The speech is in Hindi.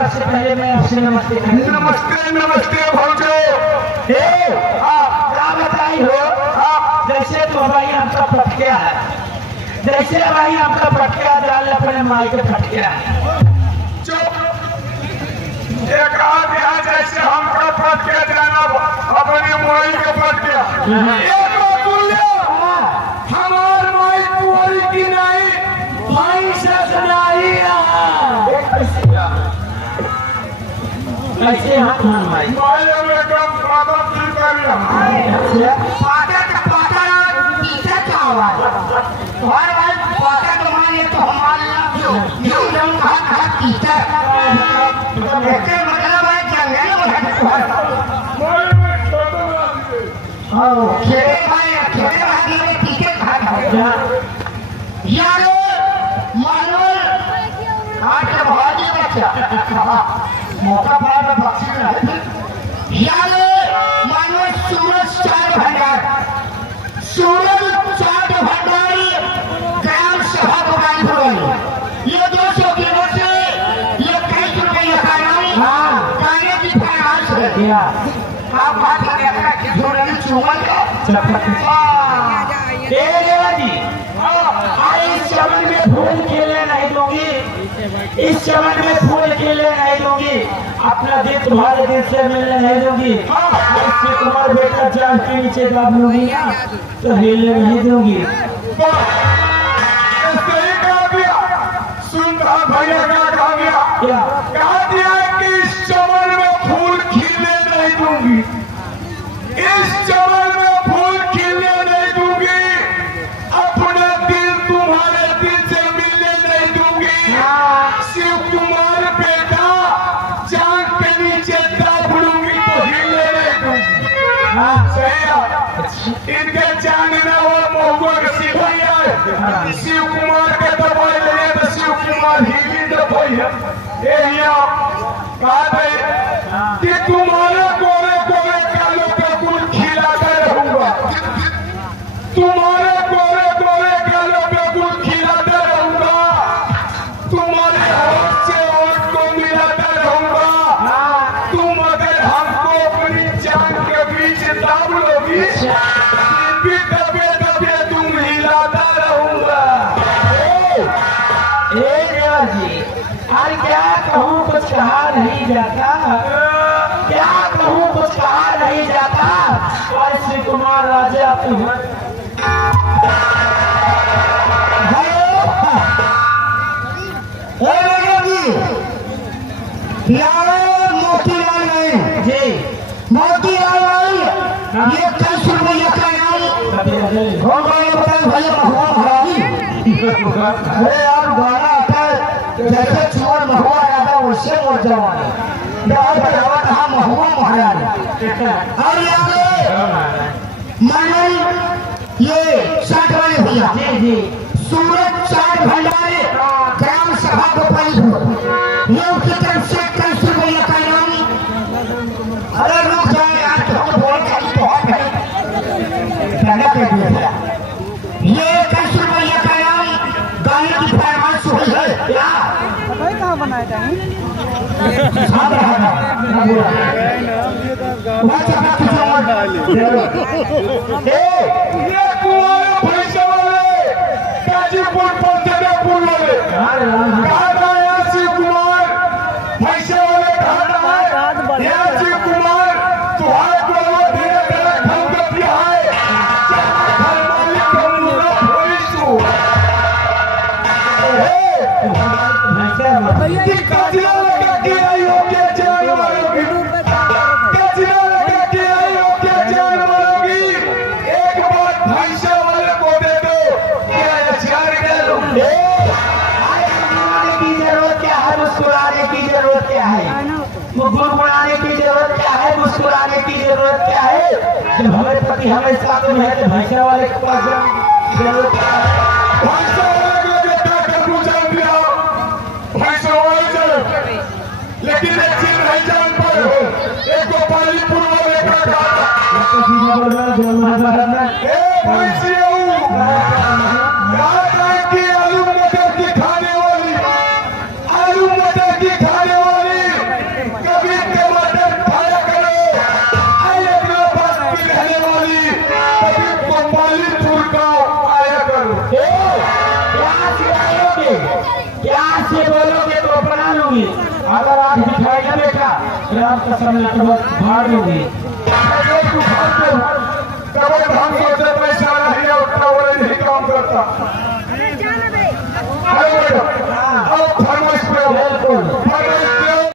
सबसे पहले मैं आपसे नमस्ते नमस्ते नमस्ते भाऊजो। क्या बताई हो? जैसे तो भाई आपका पटकिया है, जैसे भाई आपका पटकिया डाल अपने माल के पटकिया चुप। एक आध यहाँ जैसे हमका पटकिया जाना अपने माई के पटकिया एक हमार माई कुंवारी की नहीं भाई से सुनाई कैसे हाथ माई माई में एकदम बाबा की करिया पाटा का पाटा पीछे क्या हुआ और भाई पाटा तुम्हारे तो हमारे जो हम हाथ हाथ पीछे ऐसे मतलब है जंगल में माई में छोटा खेले भाई में पीछे हाथ यारो मानोल आज भाजी बच्चा मौका पाया तो बख्शी में यारो मानो सूरज चार भंडार ग्राम सभा गोपालपुर ये 200 किलो से ये 23 रुपये का नाम गाने की फरमाइश है आप बात अपना किशोरन चुमन इस चमन में फूल खिले नहीं दूंगी, इस चमन में फूल खिले नहीं दूंगी, अपना दिल तुम्हारे दिल से मिलने नहीं दूंगी। इससे तुम्हारा बेटा जान के नीचे दाब लूंगी तो हिलने नहीं दूंगी। सही कहा दिया। सुन रहा भैया क्या कहा गया? क्या कहा दिया कि इस चमन में फूल खिलने नहीं दूंगी, इस चमन में फूल खिलने नहीं दूंगी, अपना दिल तुम्हारे दिल से मिलने नहीं दूंगी। शिव कुमार बेटा जान के नीचे दाब लूंगी तो हिलने नहीं दूंगी। सही है। इनके जान न हो महुआ के सिपहिया शिव कुमार के दबाई ले तो शिव कुमार हिली दबाई है। कहा कि तुम्हारे गोरे गोरे कालों पे गुल खिलाता रहूंगा, तुम्हारे गोरे गोरे कालों पे गुल खिलाता रहूंगा, तुम्हारे होठ से होठ को मिलाता रहूंगा। तुम अगर हमको अपनी जान के बीच दाब लोगी भी दबे दबे तुम हिलाता रहूंगा। जी, और क्या कहूँ कुछ कहा नहीं जाता। नहीं जाता और श्री कुमार राजा तुम्हें मोतीलाल नहीं जी मोतीलाल नहीं ये 10 रुपये का नाम हो गए बताए भैया महुआ महारानी अरे यार गाना आता है जैसे चोर महुआ रहता उससे मोर जवान यार बतावा कहा महुआ महारानी और यार मनन ये 60 वाले भैया जी जी सूरज चाट भंडारी ग्राम सभा गोपालपुर लोग की तरफ से 10 रुपये का नाम अरे रुक जाए यार तुम बोल कर बहुत पहले कर दिया था ये 10 रुपये का नाम गाने की फरमाइश हुई है क्या कहाँ बनाया था साथ रहा ना बोला मैं चाहता तुझे ये कुआरे पैसे वाले गाजीपुर पंचदेवपुर वाले कहा था यासी कुमार पैसे वाले कहा था यासी कुमार तुम्हारे को धीरे धीरे खम कर दिया है घर मालिक हम लोग पैसू कि काजिया लगा के आई हो क्या जान मारोगी काजिया लगा के आई हो क्या जान मारोगी एक बात भैंसा वाले को दे दो क्या हथियार के लो मुस्कुराने की जरूरत क्या है मुस्कुराने की जरूरत क्या है गुनगुनाने की जरूरत क्या है मुस्कुराने की जरूरत क्या है जब हमारे पति हमारे साथ में है तो भैंसा वाले के पास जरूरत क्या है भैंसा वाले को देता कर गुजार दिया भैंसा वाले चलो लेकिन एक चीज नहीं जान पाए एक गोपालीपुर वाले का कहा ए भैंसी की आलू मटर की खाने वाली आलू मटर की खाने वाली कभी टमाटर खाया करो अपना पास की रहने वाली कभी गोपालीपुर का आया करो क्या सिखाओगे क्या से बोलोगे तो अपना लूंगी अगर आप दिखाएगा बेटा रात का समय के बाद भाग लूंगी कभी हम सोचे पैसा नहीं उठा वो नहीं काम करता